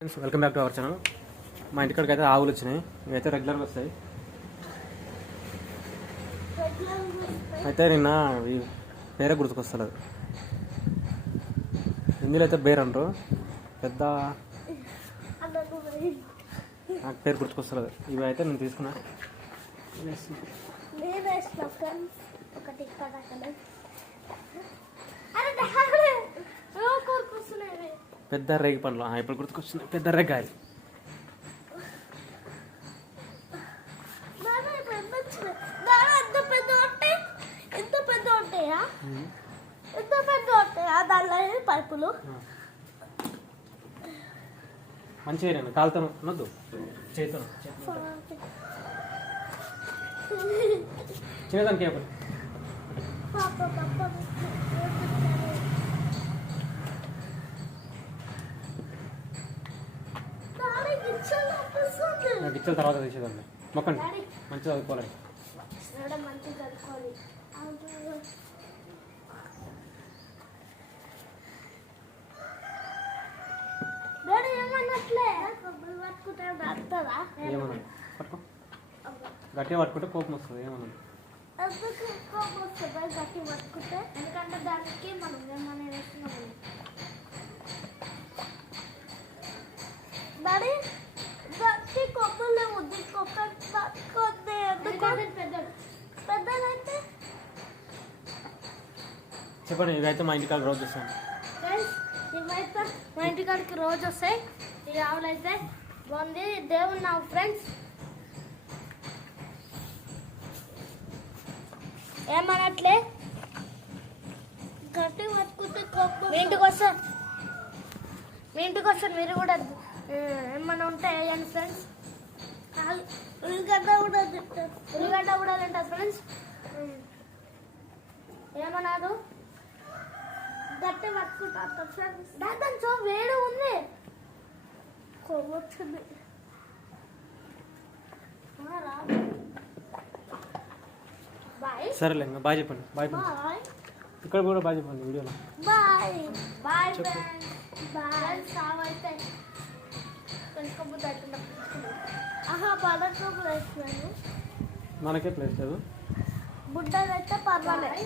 Friends welcome back to our channel మా ఇంటికాడికి అయితే ఆవులు వచ్చినాయి. ఇవైతే రెగ్యులర్గా వస్తాయి. అయితే నిన్న ఇవి పేరే గుర్తుకొస్తలేదు. హిందీలో అయితే బేర్ అంటారు. పెద్ద నాకు పేరు గుర్తుకొస్తలేదు. ఇవి అయితే నేను తీసుకున్నా. ఒకటి పెద్ద రేగి పండ్లు. ఆ, ఇప్పుడు గుర్తుకొస్తున్నాయి పెద్ద రేగాయలు. నాన్న ఇప్పుడు ఎంత వచ్చినాయి? నాన్న ఎంత పెద్ద నాకు ఇచ్చిన తర్వాత తీసేదాన్ని. మొక్కండి. మంచిగా చదువుకోవాలి మేడం మంచిగా చదువుకోవాలి. డాడీ ఏమన్నట్లే కొబ్బరి పట్టుకుంటే నడుతుందా ఏమన్నా? పట్టుకో. గట్టిగా పట్టుకుంటే కోపం వస్తుంది. ఏమన్నా? కోపం వస్తుంది. గట్టి పట్టుకుంటే? ఎందుకంటే దానికి మనం ఏమన్నా వేస్తున్నాము డాడీ చెప్పండి ఇదైతే మా ఇంటికాడ రోజు ఫ్రెండ్స్ ఇవైతే మా ఇంటికాడికి రోజు వస్తాయి. ఈ ఆవులు అయితే బాగుంది. దేవుడు నా ఫ్రెండ్స్ ఏమనట్లే? గట్టి పట్టుకుంటే మీ ఇంటికి వస్తారు మీ ఇంటికి వస్తారు మీరు కూడా. ఏమన్నా ఉంటే వేయండి ఫ్రెండ్స్ ఉల్లిగడ్డ కూడా తింటారు ఉల్లిగడ్డ కూడా తింటారు ఫ్రెండ్స్. ఏమన్నారు గట్టి పట్టుకుంటా ఫ్రెండ్స్. దాని సో వేడి ఉంది. కొవ్వొచ్చింది. బాయ్. సరేలే ఇంకా బాయ్ చెప్పండి బాయ్ ఇక్కడ కూడా బాయ్ చెప్పండి వీడియోలో. బాయ్. Bye bye. సావైతే మనకే ప్లేస్ లేదు. బుడ్డదైతే పర్వాలేదు